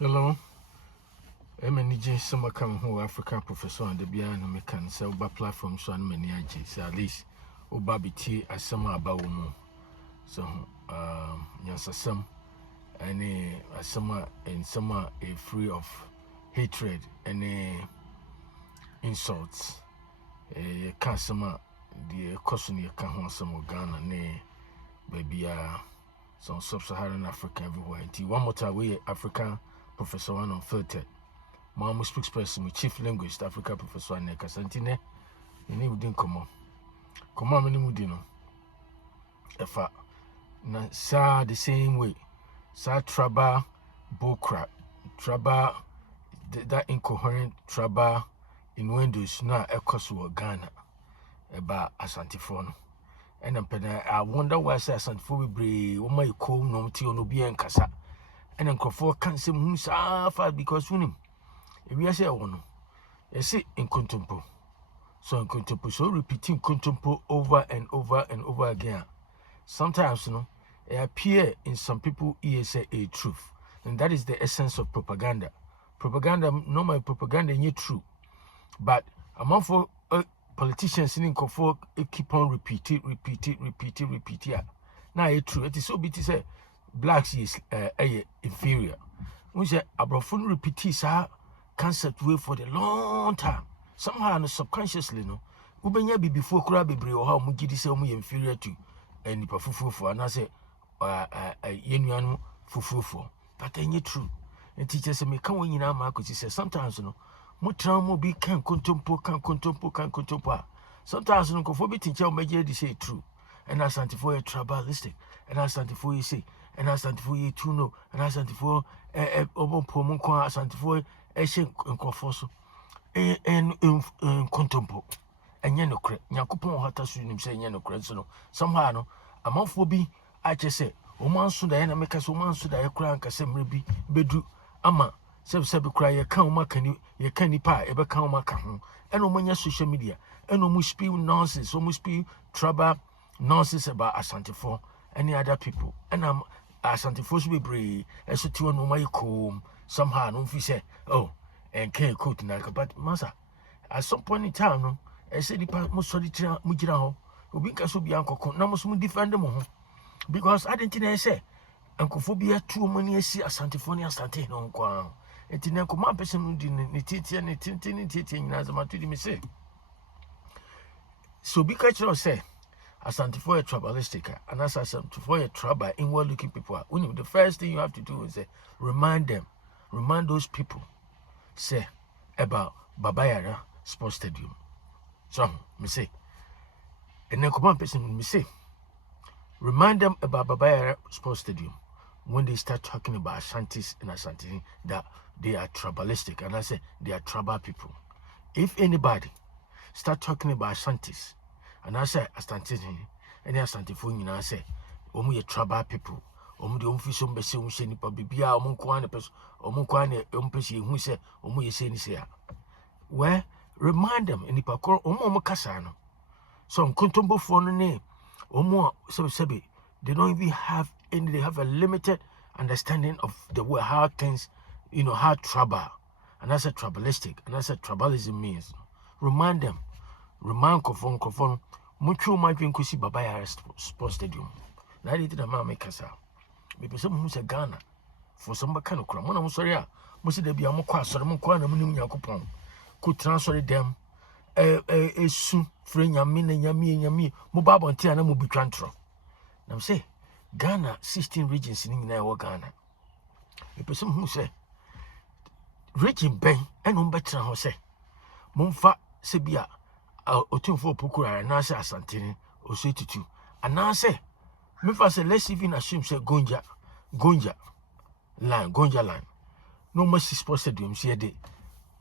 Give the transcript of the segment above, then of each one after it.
Hello, I'm a summer come who African professor and the Bian American sell by platform so many ages at least Obabiti as summer about so Yansasam any a summer in summer a free of hatred any insults a customer the caution you can hold some Ghana ne baby some sub-Saharan Africa everywhere. One more time we African professor one unfiltered. Mama speaks person, chief linguist, Africa professor and Asantehene. You need within come on, many mudino. If I na the same way, sa traba bullcrap, traba that incoherent traba in windows now echoes to Ghana about Asantehene. And I wonder why say Asantehene be brave, my cool no tea no be and casa. And then Crawford can't say moon far because we if we say one, you see in contempo. So in contempo, so repeating contempo over and over and over again. Sometimes, it appear in some people ears a truth, and that is the essence of propaganda. Propaganda, normal propaganda, ain't true, but among for politicians in Crawford, keep on repeating. Now it's true. It is so big to say blacks is inferior. We say abrofun repeat sa concept way for the long time. Somehow subconsciously ubenya be before kura bebre o ha mu gidi say mu inferior to nipa fufufo and I say yenuanu fufufo. But ain't true. And teachers say me kan won nyina ma akosi say sometimes mo tran mo bi kan kontompo. Sometimes no ko be teacher o meje di say true. And Asantehene tribalistic, and Asantehene say, and Asantehene too no, and Asantehene obo pomunko Asantehene eshe nkofoso and contempo and yenokre nyakopon hata sunim say yenokre so no somehow no amanfo bi I just say o man so da na meka so man so da ye kura nka semre bi bedu ama sebe kura ye kan o makani ye kan nipa e be kan o maka ho and o manya social media and o mu spew nonsense o mu spew trouble nonsense about Asantehene, any other people. And I'm Asantehene should be brave. I should tell no my comb somehow. No, if say, oh, and can't coat like but massa. At some point in time, no, I said the most solitary Mujino, who be so be uncle, Namus defend them because I didn't think I say, Uncle Phobia too many see Asantehene Asantehene on Quan. And in Uncle my person didn't it as a matter me say. So be catcher say. Asantehene tribalistic, and as Asantehene tribal inward-looking people. The first thing you have to do is remind those people, say about BABA YARA Sports Stadium. So me say, and then come on, person me say, remind them about BABA YARA Sports Stadium when they start talking about Ashantis and Asantehene that they are tribalistic, and I say they are tribal people. If anybody start talking about Ashantis, and I say Asantehene, and Asantehene, and I say, ye tribal people, the official message, nipa bibia, omunkwane person, omunkwane umpesi, who say, ye say, where remind them, and nipa kor, kasano. Some contumbo for the name, sebi, they don't even have any, they have a limited understanding of the way how things, how tribal, and I said tribalistic, and I said tribalism means. Remind them. Remind Kofon, mucho my drink kusi BABA YARA Sports Stadium. Na did the man make us out. Maybe some who say Ghana for some kind of crime. One I'm sorry, Musi de Biamo Quas, or Munquan, and Yakupon could transfer them a soon friend Yamin and Yami, Mubaba and Tiana Mubi Cantro. Now say Ghana 16 regions in Ghana. Maybe some who say region Bay and better how say Mumfa Sebia. Otunfo Pukura and Nasa Asantehene or say to two. And now say, let's even assume say Gonja line. No mercy sports stadium see de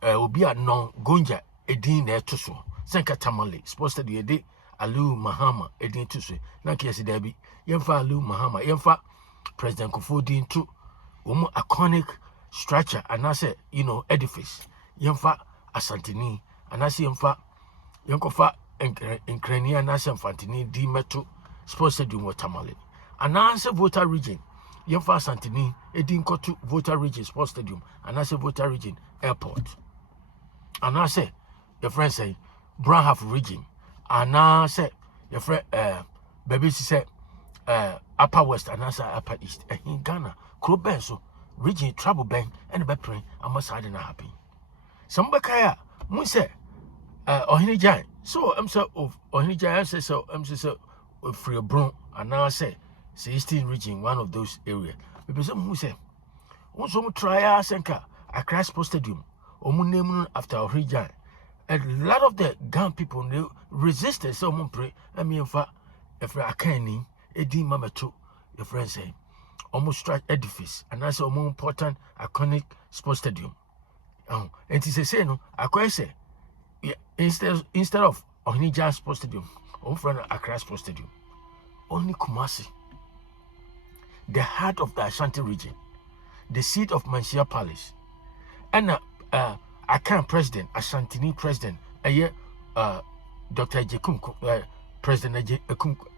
Obia non Gonja edin there to so. Sanka Tamale sports stadium de Alu Mahama edin to so. Na kiasi debi yemfa Alu Mahama yemfa President Kufuor din to iconic structure and I say edifice yemfa Asantehene and I say yemfa Yankofa Enkrania Nasa Infantini D Metro Sports Stadium Watermale. And answer voter region. Yemfa Asantehene edin koto Voter Region Sports Stadium and I say Voter Region Airport. And I say your friend say Brown Half Region and I say your friend baby say Upper West and I say Upper East. And in Ghana, Kro Benso region travel bank and be praying I must hide na happy. Some bakaya mun say Ohini Jai. So I'm so of Ohini Jai say so I'm so free bro and now I say Eastern region one of those areas. People some who say also try Asenka Accra Sports Stadium or name after Ohini Jai. A lot of the Ghana people they resisted so mun pray I mean if I can't Edi Mama too, your friend say almost strike edifice and that's a more important iconic sports stadium. And it is a say no, I quite say instead of Onija Sports Stadium, or from Accra Sports Stadium, only Kumasi, the heart of the Ashanti region, the seat of Mansia Palace, and Akan President, Asantehene President, Dr. Ejekun, President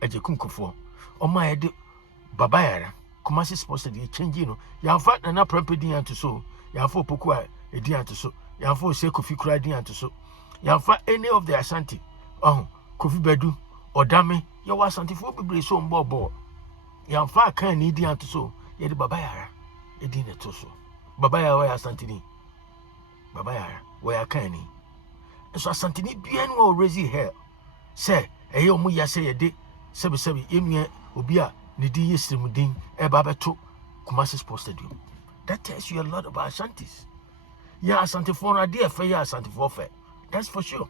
Ejekun Kufuor, on my head, Baba Yara, Kumasi Sports Stadium, changing, you have fat and up property to so, you have 4 Pokua, a dear to so, you have 4 Kofi Kura to so, you have fat any of the Ashanti, Kofi Bedu, or Dame, you was Asantehene be so bobo. You have fat can need to so, yet Baba Yara, a dinner to so. Baba Yara Asantehene, Baba Yara, where can he? And so Asantehene bien well raising hair. Say, a young muya say a day, 77 in Obia, Nidi Yestimudin, Baba to Kumasi Sports Stadium. That tells you a lot about Ashantis. Yeah, Asantehene, dear fair, Asantehene fair. That's for sure.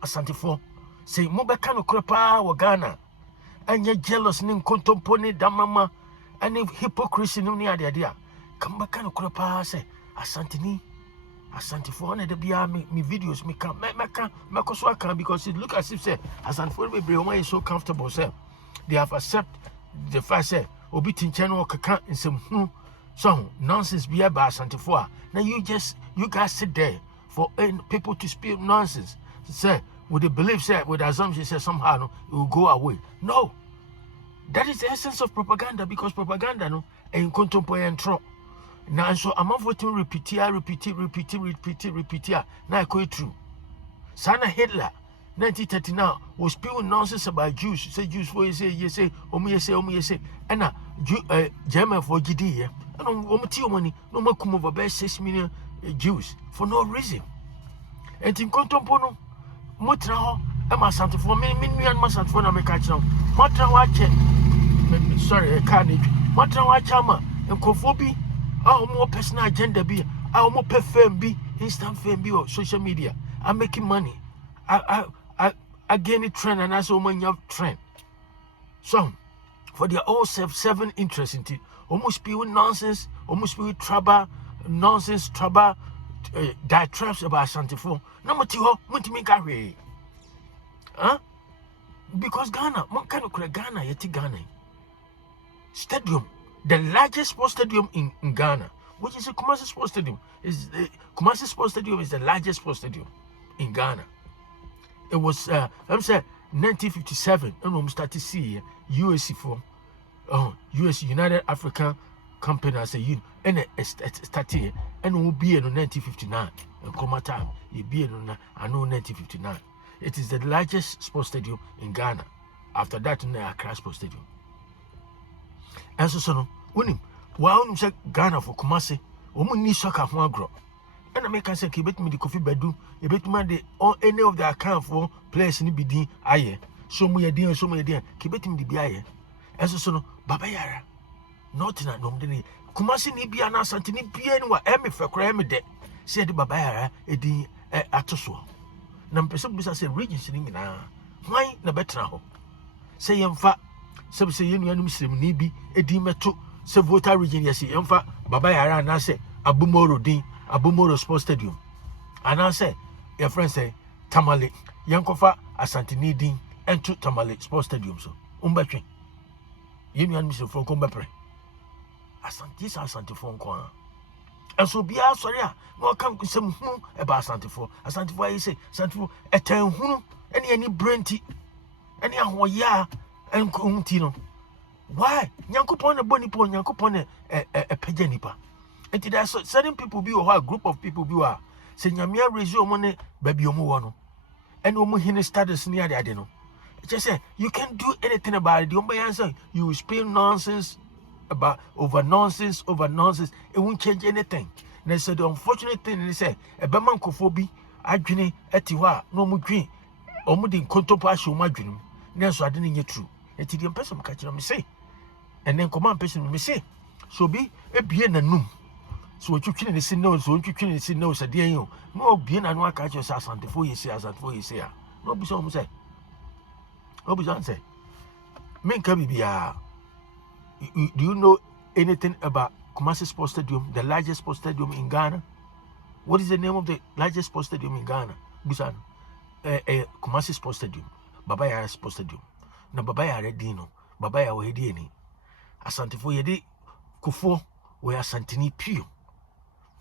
Asantehene say, Mobakano Crepa or Ghana, and you're jealous, Ning Contompone, Damama, and if hypocrisy no near the idea. Come back, Crepa say, Asantehene. Asantehene the be me videos me can make so I can because it look as if say Asantehene be is so comfortable say they have accept the fact say obi tincheno kaka in some so nonsense be about Asantehene. Now you guys sit there for people to speak nonsense. Say with the belief say with the assumption say somehow no, it will go away. No, that is the essence of propaganda because propaganda no in contemporary and true. Now, so I'm voting repeat. Now I go through. Sana Hitler, 1939, was spewing nonsense about Jews. Say Jews for you say, and German for GD. And on money, no more come over by 6 million Jews for no reason. And in Contempono, Mutra, and my Santa for me, and my Santa for America. Matra watch, sorry, carnage. Matra watch, and Kofobi. Our more personal agenda be, our more fame be, instant fame be or social media. I'm making money. I gain a trend and I saw many of trend. So for their own self-serving interest in it, almost spewing nonsense, almost spewing trouble, nonsense, trouble, diatribes about Asantehene. No matter what, Muntimika. Huh? Because Ghana, what kind of Ghana, yet Ghana stadium. The largest sports stadium in Ghana, which is a Kumasi Sports Stadium, Kumasi Sports Stadium is the largest sports stadium in Ghana. It was, I'm saying, 1957, and we started to see USC for US United African Company as a union, and it started, and will be in 1959. And Kuma time, it be in 1959. It is the largest sports stadium in Ghana. After that, in the Accra Sports Stadium. And so, unim, while you say Ghana for Kumasi, woman need soccer one grow. And I make us say, Kibet me the Kofi Bedu, a bit man the or any of the account for players in the BD, aye. So me a dear, so me a dear, Kibet me the BIA. And so, Baba Yara, not in a nom de Kumasi ni be an Asantehene be anywhere, Emmy for crime de, said Baba Yara, a de Atoso. Nampesa bisa say region sitting na, why na better ho? Say in fact. Some say you know Muslim nibi edimeto se Voter Region yesi yemfa Baba Yara na say Abumoro Sports Stadium and I say your friend say Tamale yankofa Asantehene din ento Tamale Sports Stadium so umbetwe you know Muslim for come bepre Asantehene ko and so bia sorry no come some about Asantehene you say Asantehene eten hunu any brainty any ahoya and Kuntino. Why? Nyankopon a bonipo, Nyankopon a pejanipa. And there's certain people be or a group of people be are. Say Nyamia raise your money, baby omo and omo hine status near the adeno. Just say you can't do anything about it. The only answer you will spill nonsense about over nonsense. It won't change anything. And so the unfortunate thing is say a beman kofobi adwene etiwa no mu dwen omo de nkontopo ahye omo adwene na so ade ne true. Enti the person catch me say and then command person me say so be ebie nanum so otwitwene ne si no so otwitwene ne si no so de yen no bie na no aka say asantefo ye say no be so omo say no be so say men ka bibia. Do you know anything about Kumasi Sports Stadium, the largest sports stadium in Ghana? What is the name of the largest sports stadium in Ghana? Busan, Kumasi Sports Stadium, BABA YARA SPORTS STADIUM. Na BABA YARA dino, BABA YARA wedi eni. Asantefo yedi kufo we Asantehene pure.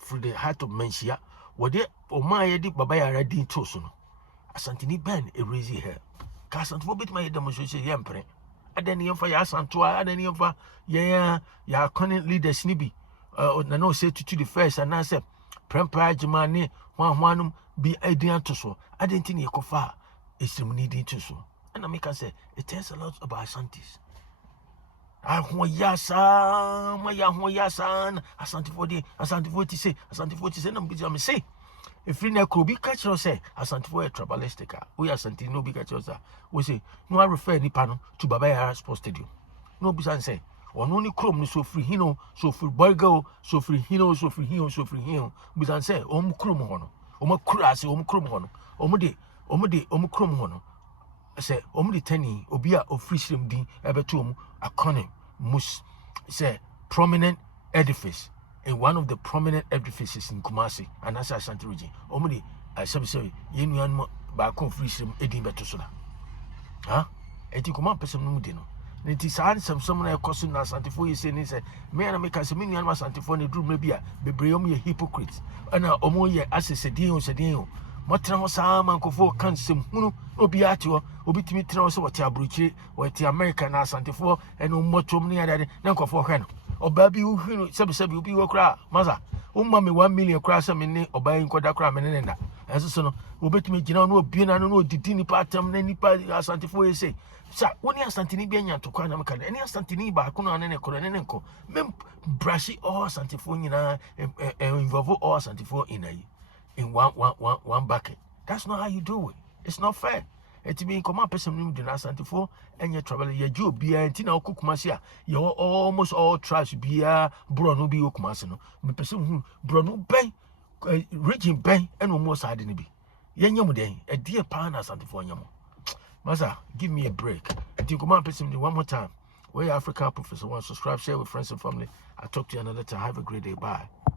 Through the heart of Mensia, wode Oma yedi BABA YARA din toso no. Asantehene ben erase her. Ka Asantefo bit my demonstration yempre. Adeni yemfa ya Asantoa, adeni yemfa ya current leaders ni bi. Na no say to the first and I say prempa jimane hwanum bi edian to so. Adenti ne ekofa esrim needing to so. And I make us say it tells a lot about Asantes. Ahwoyasa, maya hwoyasa, Asantefo ti say no bi jam say. If you na be catch us say Asantefo tribalistic, we Asantehene no be catch us. We say no I refer ni pano to BABA YARA Sports Stadium. No be say or no ni chrome no so free hino, so free burger, so free hino, so free hino. Be say chrome hono. Omo krase, chrome hono. Omo chrome hono. Say de tani obi a free stream din ebeto a corner mus say prominent edifice. In one of the prominent edifices in Kumasi and Ashanti Region. Omudi, sorry, Yenuan Bakon free stream Edin Betosona. Huh? And you command person Mudino. It is someone I cost in Asantefo is saying, me and I make us a million Asantefo in the room, maybe a Bebriomi hypocrites. And Omoye as a Sedio. Matra Sama Kofo can't sim Huno, Obiatio, Obitimitros or Tiabruchi, or Ti American Asantefo, and Umotum near that, Nanko for Hen. Or baby who will be a cry, mother. Mammy 1 million crass a minute or buying Kodakram and Nenda. As a son, who bet me, you know, being I don't know, the tiny part of any party Asantefo say. Sir, when you Asantehene Benya to Kwanamakan, any Asantehene Bakuna and Koranenko, Mem brushy all Asantefo and involve all Asantefo in one bucket. That's not how you do it. It's not fair. It's being command person named Asantefo and your trouble, your Jew be a Tina Kukumasia. You're almost all trash be a Bruno be Okumasino. The person who Bruno Bay, Region Bay, and almost I didn't be. Yanyamude, a dear pan Asantefo Yamo. Maza, give me a break. And you command person one more time. Where Africa Professor 1, subscribe, share with friends and family. I'll talk to you another time. Have a great day. Bye.